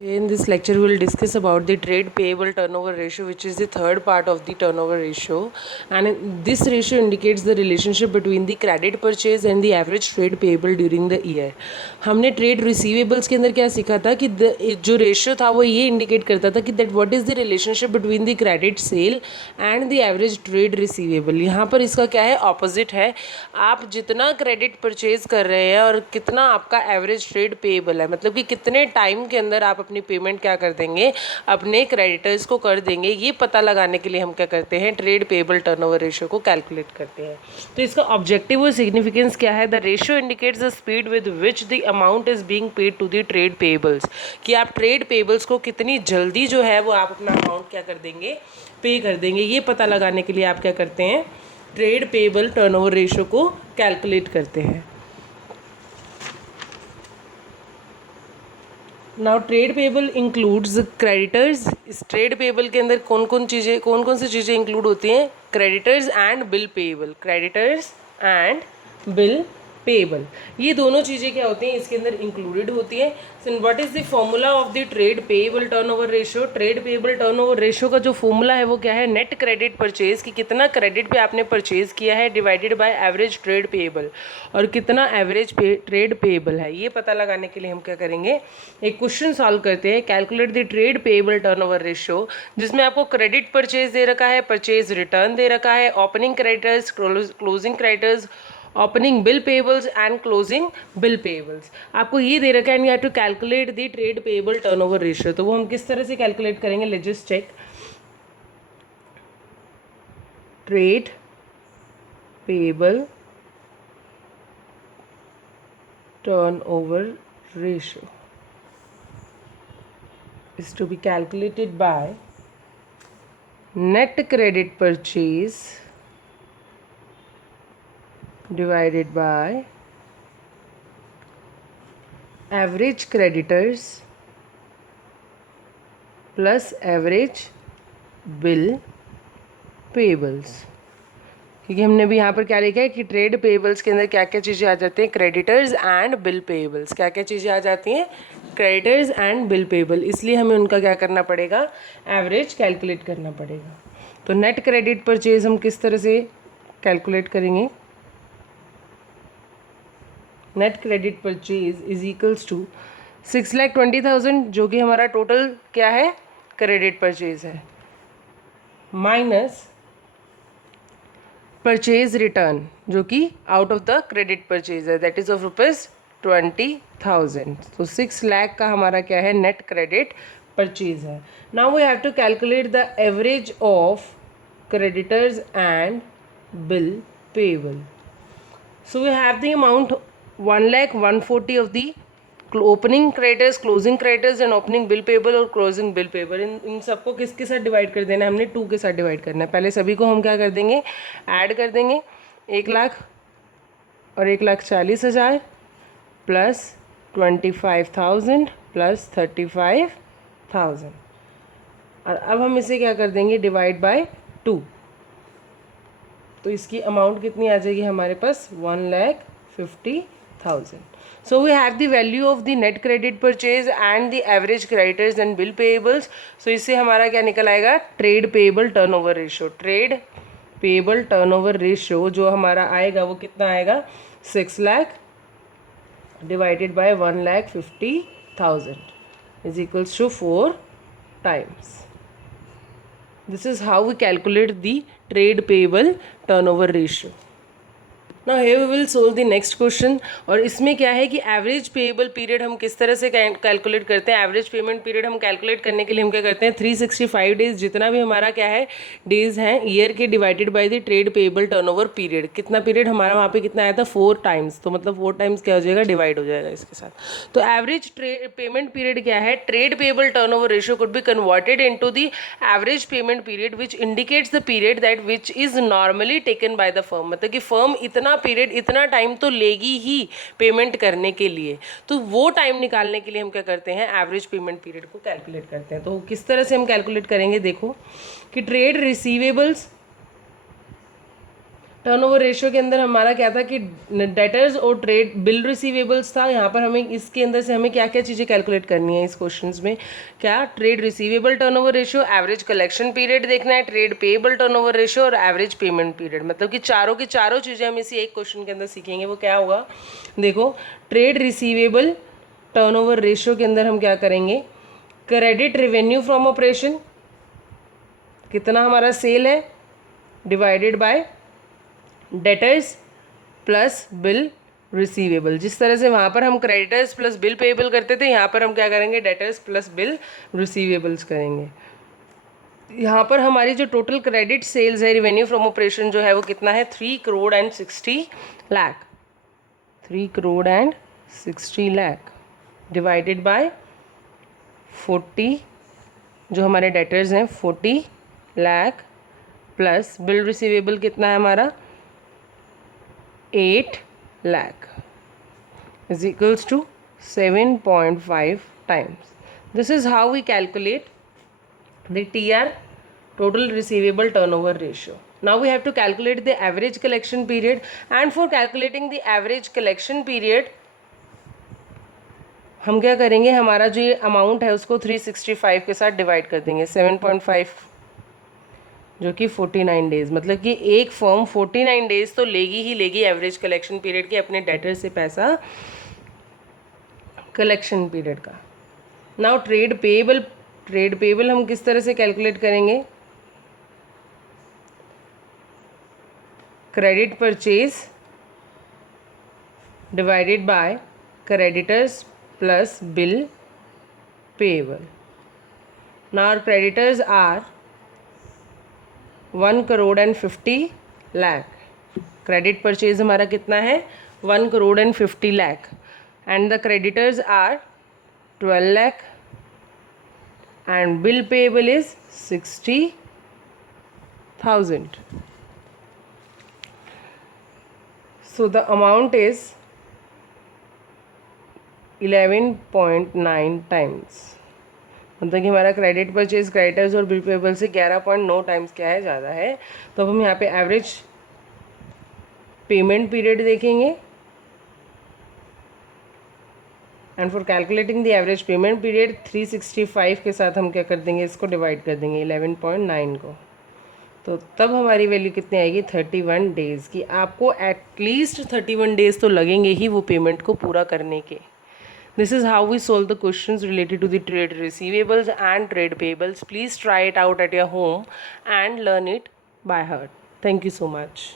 In this lecture, we will discuss about the trade payable turnover ratio, which is the third part of the turnover ratio. And this ratio indicates the relationship between the credit purchase and the average trade payable during the year. हमने trade receivables के अंदर क्या सीखा था कि जो ratio था वो ये इंडिकेट करता था कि that what is the relationship between the credit sale and the average trade receivable. यहाँ पर इसका क्या है, ऑपोजिट है. आप जितना क्रेडिट परचेज कर रहे हैं और कितना आपका एवरेज ट्रेड पेएबल है, मतलब कि कितने टाइम के अंदर आप अपनी पेमेंट क्या कर देंगे, अपने क्रेडिटर्स को कर देंगे, ये पता लगाने के लिए हम क्या करते हैं, ट्रेड पेएबल टर्नओवर रेशियो को कैलकुलेट करते हैं. तो इसका ऑब्जेक्टिव और सिग्निफिकेंस क्या है? The ratio indicates the speed with which the amount is being paid to the trade payables, कि आप ट्रेड पेएबल्स को कितनी जल्दी जो है वो आप अपना अमाउंट क्या कर देंगे, पे कर देंगे. ये पता लगाने के लिए आप क्या करते हैं, ट्रेड पेएबल टर्नओवर रेशियो को कैलकुलेट करते हैं. Now trade payable includes creditors. इस ट्रेड पेएबल के अंदर कौन कौन सी चीज़ें इंक्लूड होती हैं? Creditors and bill payable. Creditors and bill payable, ये दोनों चीज़ें क्या होती हैं, इसके अंदर इंक्लूडेड होती हैं. So what is the formula of the trade payable turnover ratio? Trade payable turnover ratio का जो फॉर्मूला है वो क्या है, नेट क्रेडिट परचेज, कि कितना क्रेडिट पे आपने परचेज किया है divided by average trade payable, और कितना एवरेज ट्रेड पेएबल है. ये पता लगाने के लिए हम क्या करेंगे, एक क्वेश्चन सॉल्व करते हैं. Calculate the trade payable turnover ratio, जिसमें आपको क्रेडिट परचेज दे रखा है, परचेज रिटर्न दे रखा है, opening creditors, closing creditors, opening bill payables and closing bill payables. आपको ये दे रखा है, and you have to calculate the trade payable turnover ratio. तो वो हम किस तरह से कैलकुलेट करेंगे, let's just check. Trade payable turnover ratio is to be calculated by net credit purchase divided by average creditors plus average bill payables. क्योंकि हमने भी यहाँ पर क्या लिखा है कि ट्रेड पेएबल्स के अंदर क्या क्या चीज़ें आ जाती हैं, क्रेडिटर्स एंड बिल पेएबल्स. क्या क्या चीज़ें आ जाती हैं, क्रेडिटर्स एंड बिल पेएबल. इसलिए हमें उनका क्या करना पड़ेगा, एवरेज कैलकुलेट करना पड़ेगा. तो नेट क्रेडिट परचेज हम किस तरह से कैलकुलेट करेंगे, net credit purchase is equals to 6,20,000 जो कि हमारा टोटल क्या है, क्रेडिट परचेज है, माइनस परचेज रिटर्न जो कि out of the credit purchase है, दैट इज ऑफ ₹20,000. तो 6 लाख का हमारा क्या है, नेट क्रेडिट परचेज है. Now we have to calculate the average of creditors and bill payable. So we have the amount 1,140 of the opening creditors, closing creditors and opening bill payable और closing bill payable. इन सबको किसके साथ divide कर देना है, हमने 2 के साथ डिवाइड करना है. पहले सभी को हम क्या कर देंगे, ऐड कर देंगे. 1 लाख और 1,40,000 प्लस 25,000 प्लस 35,000. और अब हम इसे क्या कर देंगे, डिवाइड बाय 2. तो इसकी अमाउंट कितनी आ जाएगी हमारे पास, 1,50,000. So we have the value of the net credit purchase and the average creditors and bill payables. So इससे हमारा क्या निकल आएगा, trade payable turnover ratio. trade payable turnover ratio जो हमारा आएगा वो कितना आएगा, 6 lakh divided by 1,50,000 is equals to 4 times. This is how we calculate the trade payable turnover ratio. Now here we will solve the next question. और इसमें क्या है कि एवरेज पेएबल पीरियड हम किस तरह से कैलकुलेट करते हैं. एवरेज पेमेंट पीरियड हम कैलकुलेट करने के लिए हम क्या करते हैं, 365 डेज जितना भी हमारा क्या है डेज हैं ईयर के, divided by the trade payable turnover period. कितना पीरियड हमारा वहाँ पे कितना आया था, 4 टाइम्स. तो मतलब 4 टाइम्स क्या हो जाएगा, डिवाइड हो जाएगा इसके साथ. तो एवरेज पेमेंट पीरियड क्या है, trade payable turnover ratio could be converted into the average payment period which indicates the period that which is normally taken by the firm. मतलब कि फर्म इतना पीरियड, इतना टाइम तो लेगी ही पेमेंट करने के लिए. तो वो टाइम निकालने के लिए हम क्या करते हैं, एवरेज पेमेंट पीरियड को कैलकुलेट करते हैं. तो किस तरह से हम कैलकुलेट करेंगे, देखो कि ट्रेड रिसीवेबल्स टर्नओवर रेशियो के अंदर हमारा क्या था कि डेटर्स और ट्रेड बिल रिसीवेबल्स था। यहाँ पर हमें इसके अंदर से हमें क्या क्या चीज़ें कैलकुलेट करनी है इस क्वेश्चंस में, क्या trade receivable turnover ratio, average collection period देखना है, ट्रेड पेएबल टर्नओवर रेशियो और एवरेज पेमेंट पीरियड। मतलब कि चारों की चारों चीज़ें हम इसी एक क्वेश्चन के अंदर सीखेंगे। वो क्या होगा, देखो ट्रेड रिसीवेबल टर्नओवर रेशियो के अंदर हम क्या करेंगे, क्रेडिट रेवेन्यू फ्रॉम ऑपरेशन, कितना हमारा सेल है, divided by debtors plus bill receivable. जिस तरह से वहाँ पर हम क्रेडिटर्स प्लस बिल पेएबल करते थे, यहाँ पर हम क्या करेंगे, डेटर्स प्लस बिल रिसीवेबल्स करेंगे। यहाँ पर हमारी जो टोटल क्रेडिट सेल्स है, रेवेन्यू फ्रॉम ऑपरेशन जो है वो कितना है, 3 crore and 60 lakh, 3 crore and 60 lakh divided by 40, जो हमारे डेटर्स हैं 40 लाख, प्लस बिल रिसीवेबल कितना है हमारा 8 lakh is equals to 7.5 times. This is how we calculate the TR, total receivable turnover ratio. Now we have to calculate the average collection period, and for calculating the average collection period हम क्या करेंगे, हमारा जो ये amount है उसको 365 के साथ डिवाइड कर देंगे, 7.5 जो कि 49 डेज़, मतलब कि एक फर्म 49 डेज़ तो लेगी ही लेगी एवरेज कलेक्शन पीरियड के अपने डेटर से पैसा कलेक्शन पीरियड का। नाउ ट्रेड पेएबल हम किस तरह से कैलकुलेट करेंगे, credit purchase divided by creditors plus bill payable. Now creditors are 1 crore and 50 lakh, credit purchase हमारा कितना है 1 crore and 50 lakh, and the creditors are 12 lakh and bill payable is 60,000. So the amount is 11.9 times, मतलब कि हमारा क्रेडिट परचेज क्रेडिटर्स और bill payable से 11.9 times क्या है, ज़्यादा है। तो अब हम यहाँ पे एवरेज पेमेंट पीरियड देखेंगे, and for calculating the average payment period 365 के साथ हम क्या कर देंगे, इसको डिवाइड कर देंगे 11.9 को, तो तब हमारी वैल्यू कितनी आएगी, 31 डेज़ की। आपको एटलीस्ट 31 डेज़ तो लगेंगे ही वो पेमेंट को पूरा करने के। This is how we solve the questions related to the trade receivables and trade payables. Please try it out at your home and learn it by heart. Thank you so much.